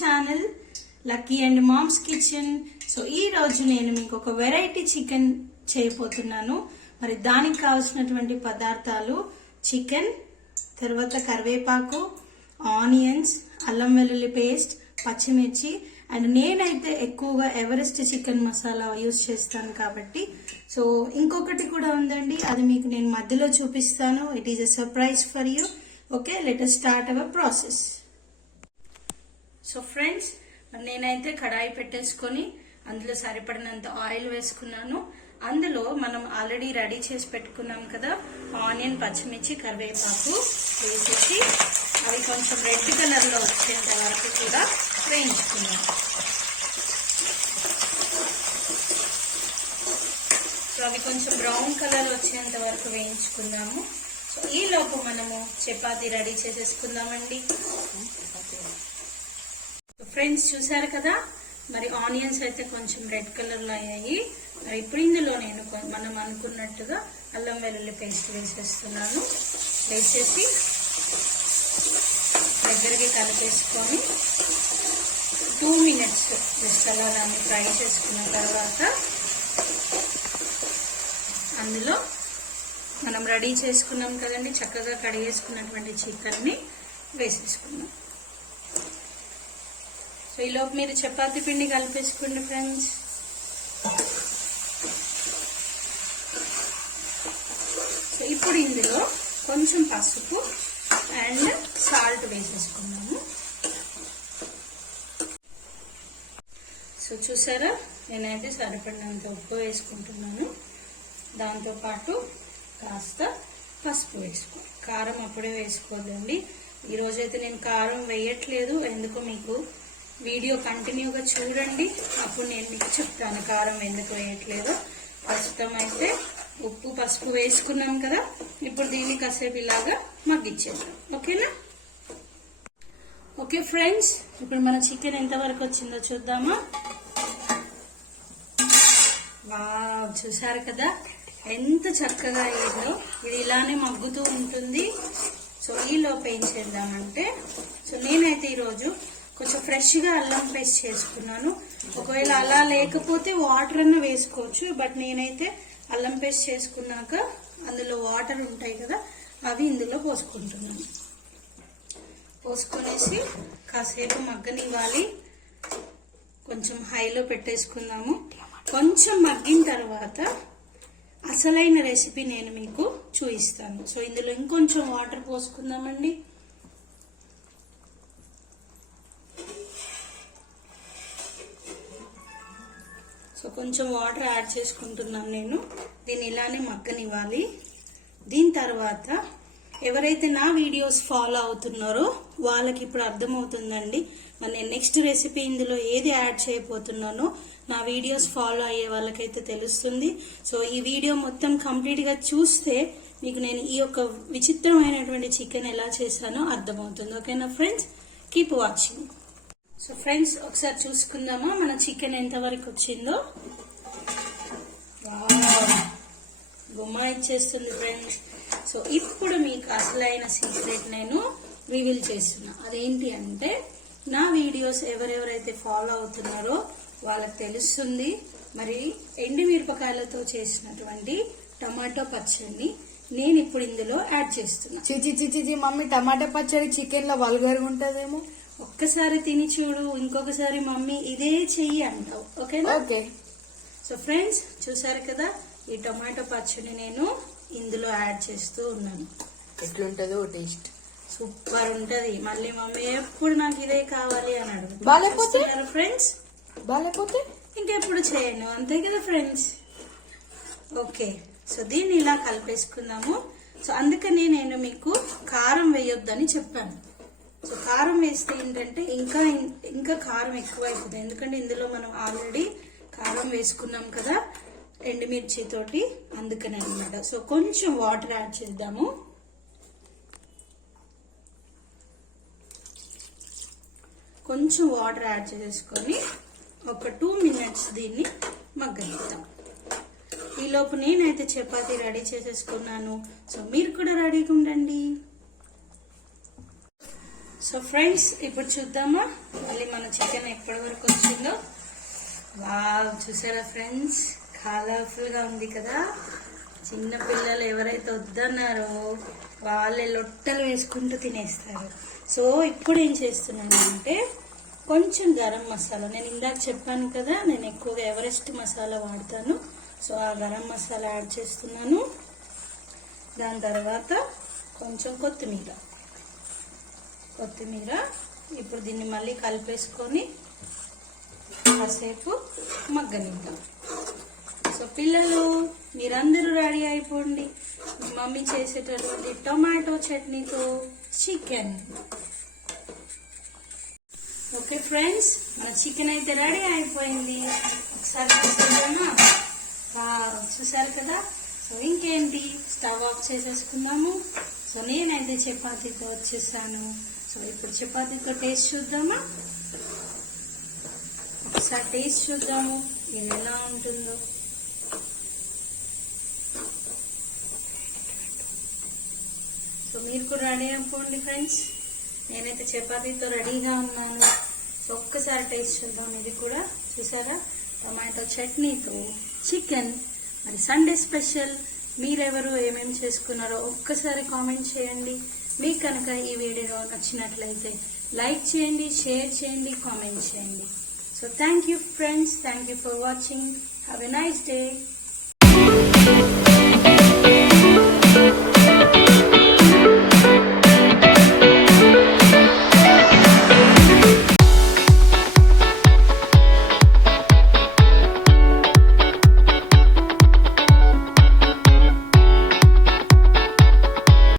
Channel lucky and mom's kitchen. So ఈ రోజు నేను మీకు ఒక వెరైటీ చికెన్ చేయబోతున్నాను. మరి దానికి కావాల్సినటువంటి పదార్థాలు చికెన్, తర్వాత కరివేపాకు, ఆనియన్స్, అల్లం వెల్లుల్లి పేస్ట్, పచ్చిమిర్చి. అండ్ నేనైతే ఎక్కువగా ఎవరెస్ట్ చికెన్ మసాలా యూజ్ చేస్తాను కాబట్టి సో ఇంకొకటి కూడా ఉందండి, అది మీకు నేను మధ్యలో చూపిస్తాను. It is a surprise for you. Okay, let us start our process. So friends, నేనైతే కడాయి పెట్టేసుకొని అందులో సరిపడినంత ఆయిల్ వేసుకున్నాను. అందులో మనం ఆల్రెడీ రెడీ చేసి పెట్టుకున్నాం కదా ఆనియన్, పచ్చిమిర్చి, కరివేపాకు వేసేసి అవి కొంచెం రెడ్ కలర్లో వచ్చేంత వరకు కూడా వేయించుకున్నాం. సో అవి కొంచెం బ్రౌన్ కలర్ వచ్చేంత వరకు వేయించుకున్నాము. సో ఈ లోపు మనము చపాతీ రెడీ చేసేసుకుందామండి. ఫ్రెండ్స్, చూసారు కదా, మరి ఆనియన్స్ అయితే కొంచెం రెడ్ కలర్ లో అయ్యాయి. మరి ఇప్పుడు ఇందులో నేను మనం అనుకున్నట్టుగా అల్లం వెల్లుల్లి పేస్ట్ వేసేస్తున్నాను. వేసేసి దగ్గరికి కలిపేసుకొని 2 minutes జస్ట్ అలా దాన్ని ఫ్రై చేసుకున్న తర్వాత అందులో మనం రెడీ చేసుకున్నాం కదండి, చక్కగా కడిగేసుకున్నటువంటి చికెన్ని వేసేసుకున్నాం. సో ఈలోపు మీరు చపాతీ పిండి కలిపేసుకోండి ఫ్రెండ్స్. సో ఇప్పుడు ఇందులో కొంచెం పసుపు అండ్ సాల్ట్ వేసేసుకున్నాము. సో చూసారా, నేనైతే సరిపడినంత ఉప్పు వేసుకుంటున్నాను. దాంతోపాటు కాస్త పసుపు వేసుకో. కారం అప్పుడే వేసుకోవద్దండి. ఈరోజైతే నేను కారం వేయట్లేదు, ఎందుకు మీకు వీడియో కంటిన్యూగా చూడండి, అప్పుడు నేను మీకు చెప్తాను కారం ఎందుకు వేయట్లేదో. ప్రస్తుతం అయితే ఉప్పు పసుపు వేసుకున్నాం కదా, ఇప్పుడు దీన్ని కాసేపు ఇలాగా మగ్గిచ్చేద్దాం. ఓకేనా? ఓకే ఫ్రెండ్స్, ఇప్పుడు మన చికెన్ ఎంతవరకు వచ్చిందో చూద్దామా. వావ్, చూసారు కదా ఎంత చక్కగా అయ్యిందో. ఇది ఇలానే మగ్గుతూ ఉంటుంది. సో ఈ లోపు ఏం చేద్దామంటే, సో నేనైతే ఈరోజు కొంచెం ఫ్రెష్గా అల్లం పేస్ట్ చేసుకున్నాను. ఒకవేళ అలా లేకపోతే వాటర్ అన్న వేసుకోవచ్చు, బట్ నేనైతే అల్లం పేస్ట్ చేసుకున్నాక అందులో వాటర్ ఉంటాయి కదా, అవి ఇందులో పోసుకుంటున్నాను. పోసుకొనేసి కాసేపు మగ్గనివ్వాలి. కొంచెం హైలో పెట్టేసుకుందాము. కొంచెం మగ్గిన తర్వాత అసలైన రెసిపీ నేను మీకు చూపిస్తాను. సో ఇందులో ఇంకొంచెం వాటర్ పోసుకుందామండి. సో కొంచెం వాటర్ యాడ్ చేసుకుంటున్నాను నేను. దీన్ని ఇలానే మగ్గనివ్వాలి. దీని తర్వాత ఎవరైతే నా వీడియోస్ ఫాలో అవుతున్నారో వాళ్ళకి ఇప్పుడు అర్థమవుతుందండి, మరి నేను నెక్స్ట్ రెసిపీ ఇందులో ఏది యాడ్ చేయబోతున్నానో నా వీడియోస్ ఫాలో అయ్యే వాళ్ళకైతే తెలుస్తుంది. సో ఈ వీడియో మొత్తం కంప్లీట్గా చూస్తే మీకు నేను ఈ యొక్క విచిత్రమైనటువంటి చికెన్ ఎలా చేశానో అర్థమవుతుంది. ఓకేనా friends, keep watching. So friends, ఒకసారి చూసుకుందామా మన చికెన్ ఎంతవరకు వచ్చిందో. గుమ్మా ఇచ్చేస్తుంది ఫ్రెండ్స్. సో ఇప్పుడు మీకు అసలైన సీక్రెట్ నేను రివీల్ చేస్తున్నా. అదేంటి అంటే, నా వీడియోస్ ఎవరెవరైతే ఫాలో అవుతున్నారో వాళ్ళకి తెలుస్తుంది. మరి ఎండు మిరపకాయలతో చేసినటువంటి టమాటో పచ్చడిని నేను ఇప్పుడు ఇందులో యాడ్ చేస్తున్నా. చిచి మమ్మీ, టమాటా పచ్చడి చికెన్ లో వల్గర్గా ఉంటదేమో. ఒక్కసారి తిని చూడు, ఇంకొకసారి మమ్మీ ఇదే చెయ్యి అంటావు. ఓకేనా? ఓకే. సో ఫ్రెండ్స్, చూసారు కదా, ఈ టమాటో పచ్చడి నేను ఇందులో యాడ్ చేస్తూ ఉన్నాను. ఎట్లుంటదో టేస్ట్ సూపర్ ఉంటది. మళ్ళీ మమ్మీ ఎప్పుడు నాకు ఇదే కావాలి అని అడుగుతారు. బాలేపోతే ఫ్రెండ్స్, బాలేపోతే ఇంకెప్పుడు చేయను, అంతే కదా ఫ్రెండ్స్. ఓకే, సో దీన్ని ఇలా కలిపేసుకుందాము. సో అందుకనే నేను మీకు కారం వేయొద్దని చెప్పాను. సో కారం వేస్తే ఏంటంటే ఇంకా కారం ఎక్కువ అవుతుంది, ఎందుకంటే ఇందులో మనం ఆల్రెడీ కారం వేసుకున్నాం కదా ఎండుమిర్చి తోటి, అందుకనే అనమాట. సో కొంచెం వాటర్ యాడ్ చేద్దాము. కొంచెం వాటర్ యాడ్ చేసుకొని ఒక 2 minutes దీన్ని మగ్గనిద్దాం. ఈలోపు నేనైతే చపాతీ రెడీ చేసేసుకున్నాను. సో మీరు కూడా రెడీగా ఉండండి. సో సో ఫ్రెండ్స్ ఇప్పుడు చూద్దామా మళ్ళీ మన చికెన్ ఎప్పటి వరకు వచ్చిందో. వావ్, చూసారా ఫ్రెండ్స్, కలర్ఫుల్ గా ఉంది కదా. చిన్న పిల్లలు ఎవరైతే వద్దన్నారో వాళ్ళే లొట్టలు వేసుకుంటూ తినేస్తారు. సో ఇప్పుడు ఏం చేస్తున్నాను అంటే కొంచెం గరం మసాలా, నేను ఇందాక చెప్పాను కదా నేను ఎక్కువగా ఎవరెస్ట్ మసాలా వాడతాను. సో ఆ గరం మసాలా యాడ్ చేస్తున్నాను. దాని తర్వాత కొంచెం కొత్తిమీర. ఇప్పుడు దీన్ని మళ్ళీ కలిపేసుకొని కాసేపు మగ్గనిద్దాం. సో పిల్లలు మీరందరూ రెడీ అయిపోండి మీ మమ్మీ చేసేటటువంటి టొమాటో చట్నీతో చికెన్. ఓకే ఫ్రెండ్స్, మన చికెన్ అయితే రెడీ అయిపోయింది. ఒకసారి చూసారా, చూసారు కదా. సో ఇంకేంటి, స్టవ్ ఆఫ్ చేసేసుకున్నాము. సో నేనైతే చపాతీతో వచ్చేసాను. సో ఇప్పుడు చపాతీతో టేస్ట్ చూద్దామా. ఒకసారి టేస్ట్ చూద్దాము ఇది ఎలా ఉంటుందో. సో మీరు కూడా రెడీ అయిపోండి ఫ్రెండ్స్. నేనైతే చపాతీతో రెడీగా ఉన్నాను. సో ఒక్కసారి టేస్ట్ చూద్దాం. ఇది కూడా చూసారా, టమాటో చట్నీతో చికెన్. మరి సండే స్పెషల్. మీరెవరు ఏమేమి చేసుకున్నారో ఒక్కసారి కామెంట్ చేయండి. మీకు కనుక ఈ వీడియో నచ్చినట్లయితే లైక్ చేయండి, షేర్ చేయండి, కామెంట్ చేయండి. So thank you friends, thank you for watching. Have a nice day.